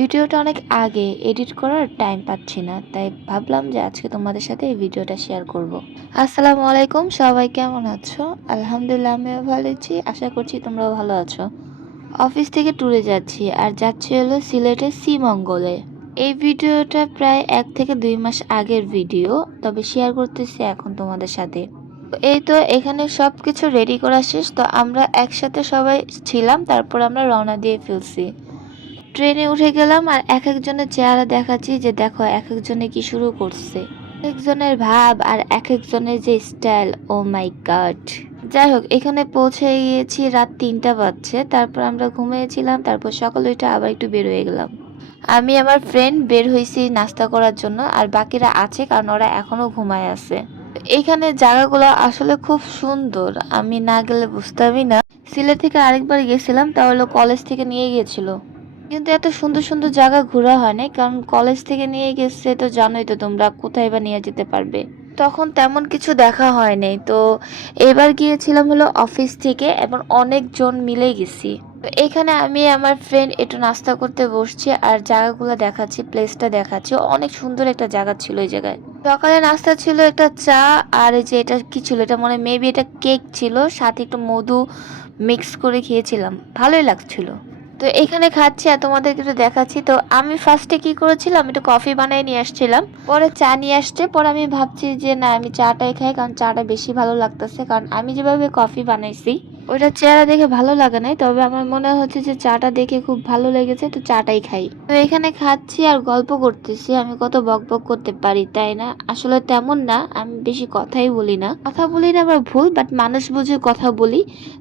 ভিডিওটা অনেক আগে এডিট করার টাইম পাচ্ছি না, তাই ভাবলাম যে আজকে তোমাদের সাথে এই ভিডিওটা শেয়ার করব। আসসালামু আলাইকুম, সবাই কেমন আছো? আলহামদুলিল্লাহ, আমিও ভালো আছি, আশা করছি তোমরাও ভালো আছো। অফিস থেকে ট্যুরে যাচ্ছি, আর যাচ্ছি হলো সিলেটের শ্রীমঙ্গলে এই ভিডিওটা প্রায় এক থেকে দুই মাস আগের ভিডিও, তবে শেয়ার করতেছি এখন তোমাদের সাথে। এই তো এখানে সব কিছু রেডি করা শেষ, তো আমরা একসাথে সবাই ছিলাম, তারপর আমরা রওনা দিয়ে ফেলছি। ট্রেনে উঠে গেলাম আর এক একজনের চেহারা দেখাচ্ছি যে দেখো এক একজনে কি শুরু করছে। একজনের ভাব আর এক একজনের যে স্টাইল ও মাই গড যাই হোক, এখানে পৌঁছে গিয়েছি রাত তিনটা বাজছে, তারপর আমরা ঘুমিয়েছিলাম, তারপর সকালে ওইটা আবার একটু বের হয়ে গেলাম। আমি আমার ফ্রেন্ড বের হয়েছি নাস্তা করার জন্য আর বাকিরা আছে কারণ ওরা এখনও ঘুমায় আছে। এখানে জায়গাগুলো আসলে খুব সুন্দর, আমি না গেলে বুঝতামই না। সিলেট থেকে আরেকবার গেছিলাম তাহলে কলেজ থেকে নিয়ে গিয়েছিল। কিন্তু এত সুন্দর সুন্দর জায়গা ঘোরা হয় না কারণ কলেজ থেকে নিয়ে গেছে তো জানোই তো তোমরা কোথায় বা নিয়ে যেতে পারবে। তখন তেমন কিছু দেখা হয়নি তো এবার গিয়েছিলাম হলো অফিস থেকে এবং অনেকজন মিলে গেছি। তো এখানে আমি আমার ফ্রেন্ড একটু নাস্তা করতে বসছি আর জায়গাগুলো দেখাচ্ছি প্লেসটা দেখাচ্ছি। অনেক সুন্দর একটা জায়গা ছিল এই জায়গায়। সকালে নাস্তা ছিল একটা চা আর যে এটা কি ছিল? এটা মনে মেবি এটা কেক ছিল, সাথে একটু মধু মিক্স করে খেয়েছিলাম। ভালোই লাগছিল। তো এখানে খাচ্ছি আর তোমাদের একটু দেখাচ্ছি। তো আমি ফার্স্টে কি করেছিলাম, একটু কফি বানিয়ে নিয়ে আসছিলাম। পরে চা নিয়ে আসছে, পরে আমি ভাবছি যে না, আমি চাটাই খাই, কারণ চাটা বেশি ভালো লাগতেছে, কারণ আমি যেভাবে কফি বানাইছি ওটা চেহারা দেখে ভালো লাগে নাই। তবে আমার মনে হচ্ছে যে চাটা দেখে খুব ভালো লেগেছে, তো চাটাই খাই। তো এখানে খাচ্ছি আর গল্প করতেছি, আমি কত বক বক করতে পারি, তাই না? আসলে তেমন না, আমি বেশি কথাই বলি না। কথা বলি না আবার ভুল বাট মানুষ বুঝে কথা বলি।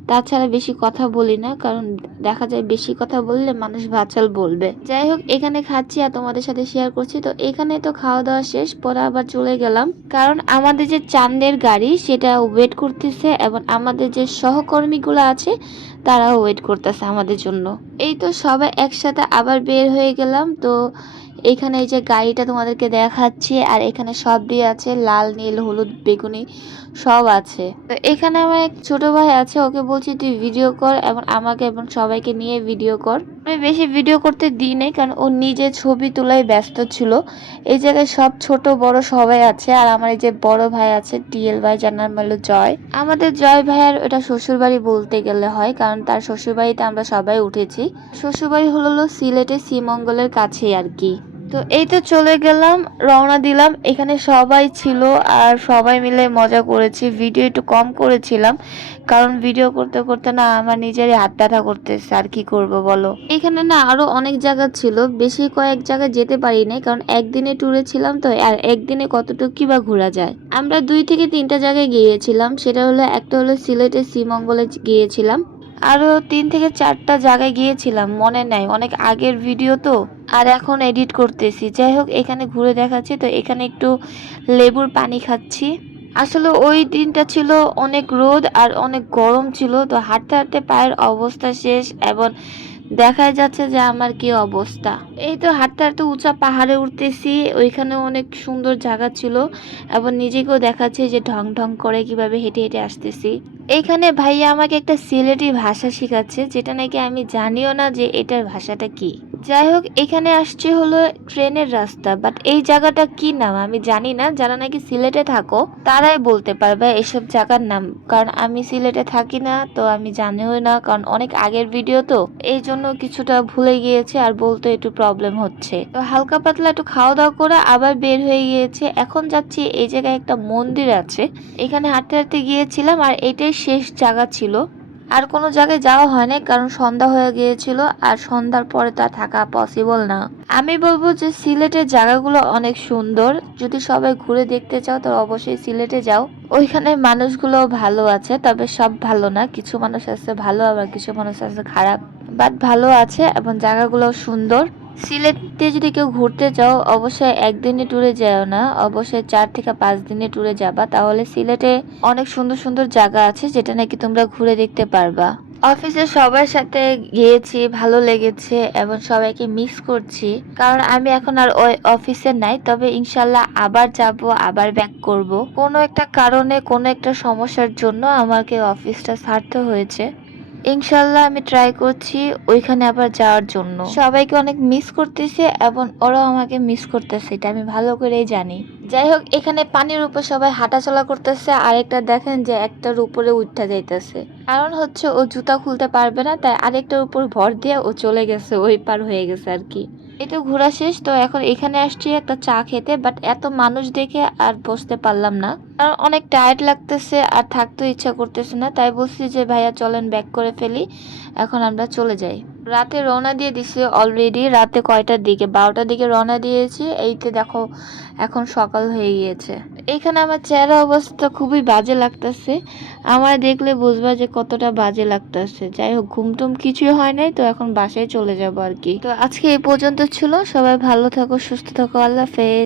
তাছাড়া বেশি কথা বলি না, কারণ দেখা যায় বেশি কথা বললে মানুষ বাচাল বলবে। যাই হোক, এখানে খাচ্ছি আর তোমাদের সাথে শেয়ার করছি। তো এখানে তো খাওয়া দাওয়া শেষ, পরে আবার চলে গেলাম। কারণ আমাদের যে চান্দের গাড়ি, সেটা ওয়েট করতেছে এবং আমাদের যে সহকর্মীগুলো আছে, তারাও ওয়েট করতেছে আমাদের জন্য। এই তো সবাই একসাথে আবার বের হয়ে গেলাম তো এখানে এই যে গাড়িটা তোমাদেরকে দেখাচ্ছি, আর এখানে সবই আছে, লাল, নীল, হলুদ, বেগুনি, সব আছে। তো এখানে আমার এক ছোট ভাই আছে, ওকে বলছি তুই ভিডিও কর এবং আমাকে এবং সবাইকে নিয়ে ভিডিও কর। আমি বেশি ভিডিও করতে দিই নাই, কারণ ও নিজে ছবি তোলায় ব্যস্ত ছিল। এই জায়গায় সব ছোট, বড় সবাই আছে, আর আমার এই যে বড় ভাই আছে, টিএল ভাই, যার নাম হলো জয়। আমাদের জয় ভাইয়ের ওটা শ্বশুরবাড়ি বলতে গেলে হয়, কারণ তার শ্বশুরবাড়িতে আমরা সবাই উঠেছি। শ্বশুরবাড়ি হলো সিলেটে শ্রীমঙ্গলের কাছেই আর কি। তো এই তো চলে গেলাম, রওনা দিলাম। এখানে সবাই ছিল আর সবাই মিলে মজা করেছি। ভিডিও একটু কম করেছিলাম, কারণ ভিডিও করতে করতে না আমার নিজেরই হাত ব্যথা করতেছে। আর কি করব বলো? এখানে না আরও অনেক জায়গা ছিল, বেশি কয়েক জায়গায় যেতে পারি নাই কারণ একদিনে ট্যুরে ছিলাম তো, আর একদিনে কতটুকু কি বা ঘোরা যায়। আমরা দুই থেকে তিনটা জায়গায় গিয়েছিলাম, সেটা হলো, একটা হলো সিলেটের শ্রীমঙ্গলে গিয়েছিলাম। আরও তিন থেকে চারটা জায়গায় গিয়েছিলাম, মনে নাই। অনেক আগের ভিডিও তো। আর এখন এডিট করতেছি। যাই হোক, এখানে ঘুরে দেখাচ্ছি। তো এখানে একটু লেবুর পানি খাচ্ছি। আসলে ওই দিনটা ছিল অনেক রোদ আর অনেক গরম ছিল। তো হাঁটতে হাঁটতে পায়ের অবস্থা শেষ এবং দেখা যাচ্ছে যে আমার কি অবস্থা। এই তো হাঁটতে হাঁটতে উঁচা পাহাড়ে উঠতেছি, ওইখানে অনেক সুন্দর জায়গা ছিল এবং নিজেকেও দেখাচ্ছে যে ঢং ঢং করে কীভাবে হেঁটে হেঁটে আসতেছি। এইখানে ভাইয়া আমাকে একটা সিলেটি ভাষা শেখাচ্ছে, যেটা নাকি আমি জানিও না যে এটার ভাষাটা কি। যাই হোক এখানে আসছে হলো ট্রেনের রাস্তা বাট এই জায়গাটা কি নাম? আমি জানি না, যারা নাকি সিলেটে থাকো, তারাই বলতে পারবে এসব জায়গার নাম, কারণ আমি সিলেটে থাকি না, তো আমি জানিও না, কারণ অনেক আগের ভিডিও তো, এই জন্য কিছুটা ভুলে গিয়েছে আর বলতে একটু প্রবলেম হচ্ছে। তো হালকা পাতলা একটু খাওয়া দাওয়া করে আবার বের হয়ে গিয়েছে, এখন যাচ্ছি এই জায়গায় একটা মন্দির আছে, এখানে হাঁটতে হাঁটতে গিয়েছিলাম আর এটাই শেষ জায়গা ছিল। আর কোনো জায়গায় যাওয়া হয়নি, কারণ সন্ধ্যা হয়ে গিয়েছিল আর সন্ধ্যার পরে তা থাকা পসিবল না। আমি বলব যে সিলেটের জায়গাগুলো অনেক সুন্দর। যদি সবাই ঘুরে দেখতে চাও তো অবশ্যই সিলেটে যাও। ওইখানে মানুষগুলো ভালো আছে, তবে সব ভালো না। কিছু মানুষ আছে ভালো, আবার কিছু মানুষ আছে খারাপ। বাট ভালো আছে এবং জায়গাগুলো সুন্দর। সিলেটে যদি কেউ ঘুরতে যাও, অবশ্যই একদিনে ট্যুরে যাও না। অবশ্যই চার থেকে পাঁচ দিনে ট্যুরে যাবা। তাহলে সিলেটে অনেক সুন্দর সুন্দর জায়গা আছে, যেটা নাকি তোমরা ঘুরে দেখতে পারবা। অফিসে সবার সাথে গিয়েছি, ভালো লেগেছে এবং সবাইকে মিস করছি। কারণ আমি এখন আর ওই অফিসে নাই, তবে ইনশাল্লাহ আবার যাব, আবার ব্যাক করব। কোনো একটা কারণে, কোনো একটা সমস্যার জন্য আমাকে অফিসটা ছাড়তে হয়েছে। ইনশাল্লাহ আমি ট্রাই করছি, ওইখানে আবার যাওয়ার জন্য। সবাইকে অনেক মিস করতেছে এবং ওরাও আমাকে মিস করতেছে, এটা আমি ভালো করেই জানি। যাই হোক, এখানে পানির উপর সবাই হাঁটাচলা করতেছে, আরেকটা দেখেন যে একটার উপরে উঠতে যাইতেছে। কারণ হচ্ছে ও জুতা খুলতে পারবে না, তাই আরেকটার উপর ভর দিয়ে ও চলে গেছে, ওই পার হয়ে গেছে আর কি। তো ঘোরা শেষ, তো এখন এখানে আসছি একটা চা খেতে বাট এত মানুষ দেখে আর বসতে পারলাম না। কারণ অনেক টায়ার্ড লাগতেছে আর থাকতে ইচ্ছা করতেছে না, তাই বলছি যে ভাইয়া চলেন ব্যাক করে ফেলি, এখন আমরা চলে যাই। রাতে রওনা দিয়ে দিছি অলরেডি রাতে কয়টার দিকে? বারোটার দিকে রওনা দিয়েছি এইতে দেখো, এখন সকাল হয়ে গিয়েছে। এখানে আমার চেহারা অবস্থা খুবই বাজে লাগতেছে, আমার দেখলে বুঝবা যে কতটা বাজে লাগতেছে। যাই হোক ঘুমটুম কিছুই হয় নাই, তো এখন বাসায় চলে যাব আর কি। তো আজকে এই পর্যন্ত ছিল, সবাই ভালো থাকো, সুস্থ থাকো, আল্লাহ হাফেজ।